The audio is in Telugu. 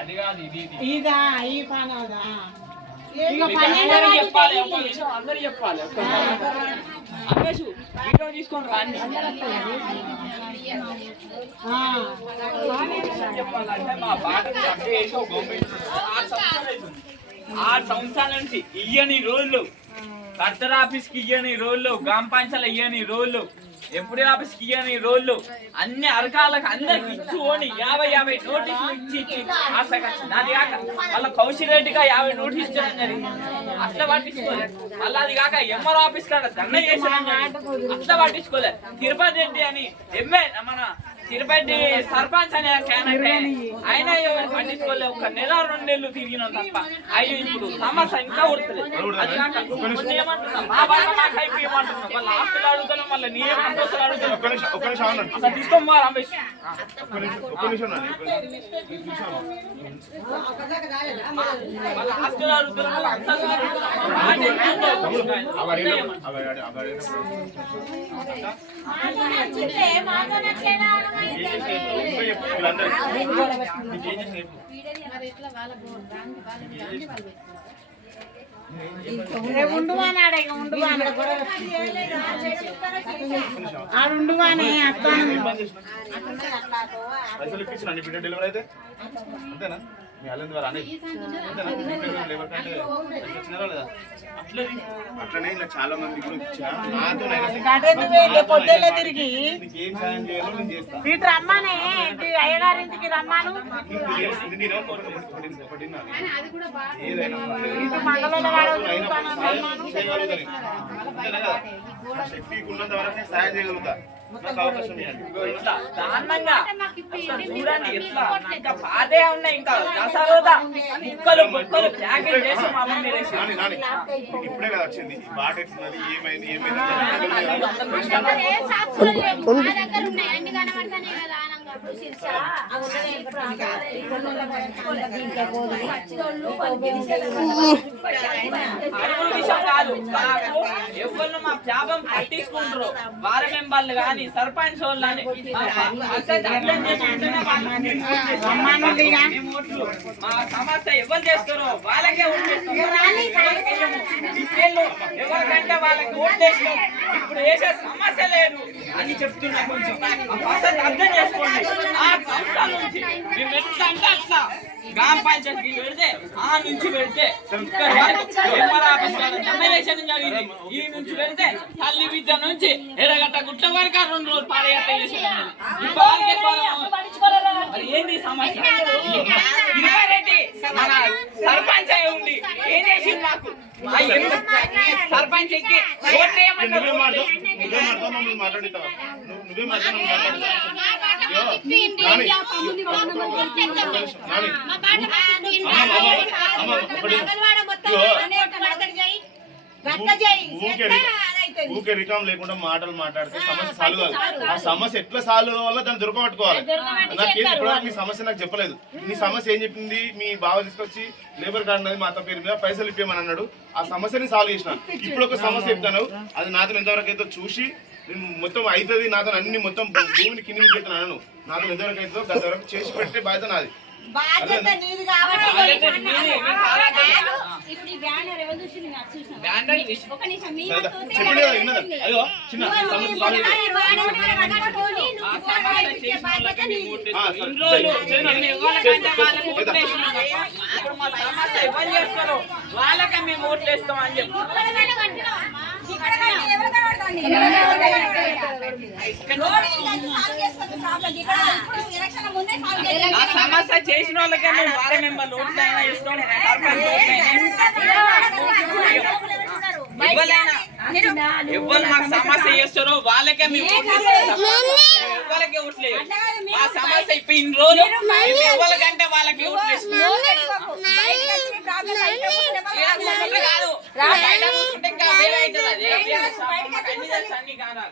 అది కాదు ఇది ఇదా ఈ పని అవుదా ఇక అందరూ చెప్పాలి ఒక నిమిషం అందరూ చెప్పాలి అమ్మేసు వీడియో తీసుకొని రాండి చెప్పాలంటే మా బాట అప్డేట్ చేసి ఒక గవర్నమెంట్ 6 సంవత్సరాల నుంచి ఇయ్యని రోజులు కలెక్టర్ ఆఫీస్కి ఇయ్యని రోజులు గ్రామ పంచాయతీలు ఇయ్యని రోజులు ఎప్పుడే ఆఫీస్కి ఇయ్యని రోజులు అన్ని అరకాలకు అందరికి ఇచ్చుకొని 50 నోటీసులు ఇచ్చి నాది కాక మళ్ళీ కౌశల్ రెడ్డిగా 50 నోటీసు ఇచ్చడం జరిగింది. అట్లా పట్టించుకోలేదు. మళ్ళీ అది కాక ఎంఆర్ ఆఫీస్ కాడ దండ చేసడం అట్లా పట్టించుకోలేదు. తిరుపతి రెడ్డి అని ఎంఏ మన తిరుపతి సర్పంచ్ అనే ఆయన ఎవరు పట్టించుకోలేదు. ఒక నెల 2 నెలలు తిరిగినాం తప్ప ఆయన ఇప్పుడు సమస్య ఇంకా ఉడుతుంది. అది కాక ఏమంటున్నా మా బాధ నాకు అయిపోయమంటున్నా మళ్ళీ హాస్టల్ అడుగుతాను మళ్ళీ నీ సంతోషాలు అడుగుతాను అసలు తీసుకోమా రమేష్ మళ్ళీ హాస్టల్ అడుగుతాను మళ్ళీ అంతా ఉండువానాడే ఆడుండువానే పైసలు ఇప్పించిన బిడ్డ డెలివరీ అయితే అంతేనా మీ అల్లం ద్వారా లేబర్ కంటే వచ్చినారా లేదా అట్లనే ఇలా చాలా మంది కూడా ఇచ్చిన పొద్దున్నే తిరిగి ఏం సాయం చేయాలో నేను చేస్తాను. ఇటు రమ్మనే అయ్యగారింటికి రమ్మను ఏదైనా ఇటు మంగళూరు శక్తికి ఉన్నంత వరకు సాయం చేయగలుగుతా. నాకు అవకాశం దారుణంగా చూడండి ఎట్లా ఇంకా బాధే ఉన్నాయి. ఇంకా దసరోదా ముక్కలు ముక్కలు ప్యాకెట్ చేసి మా మమ్మీ ఇప్పుడే కదా వచ్చింది ఈ బాట ఎట్లున్నది ఏమైంది ఎవరు మా ప్రాబ్లం పట్టించుకుంటారు వారి మెంబర్లు కానీ సర్పంచ్ వాళ్ళు మా సమస్య ఎవరు చేస్తారో వాళ్ళకే ఎవరికంటే వాళ్ళకి ఓటు వేసినాం ఇప్పుడు వేసే సమస్య లేదు అని చెప్తున్నా. కొంచెం అర్థం చేసుకోండి. 6 సంవత్సరాల నుంచి మేము ఎట్లా అంటే అట్లా గ్రామ పంచాయతీ పెడితే ఆ నుంచి పెడితే జరిగింది. ఈ నుంచి పెడితే తల్లి విద్య నుంచి ఎర్రగట్ట గుట్ట వరకు 2 రోజులు పాడగట్ట చేసేది. ఏంది సమస్య? రెడ్డి మన సర్పంచ్ అయి ఉండి ఏం చేసింది మాకు సర్పంచ్ ఎక్కి ఓట్లు ఏమంటారు? ఊకే రికామ్ లేకుండా మాటలు మాట్లాడితే సమస్య సాల్వ్ కాదు. ఆ సమస్య ఎట్లా సాల్వ్ అవ్వాలో దాన్ని దొరకబట్టుకోవాలి. నాకేం ఇప్పటివరకు మీ సమస్య నాకు చెప్పలేదు. మీ సమస్య ఏం చెప్పింది? మీ బావ తీసుకొచ్చి లేబర్ కార్డు అనేది మా అత్త పేరు మీద పైసలు ఇప్పేమని అన్నాడు. ఆ సమస్యని సాల్వ్ చేసినాను. ఇప్పుడు ఒక సమస్య చెప్తాను. అది నాతో ఎంతవరకు అయితే చూసి నేను మొత్తం అవుతుంది నాతో అన్ని మొత్తం భూమిని కింది చేస్తున్నాను. నాతో ఎంతవరకు అవుతుందో అంతవరకు చేసి పెట్టే బాధ్యత నాది. వాళ్ళకే మేము ఓట్లు వేస్తాం అని చెప్పి సమస్య చేసిన వాళ్ళకే మేము వారే మెంబర్లు ఓట్లైనా ఇస్తాం. ఎవరు మాకు సమస్య చేస్తారో వాళ్ళకే మేము ఎవరికే ఓట్లేదు. మా సమస్య ఇప్పుడు ఇన్ని రోజులు ఎవరికంటే వాళ్ళకి ఓట్లేదు కాదు. బయట కూర్చుంటే ఇంకా వేరే అవుతుంది. అన్ని కాదు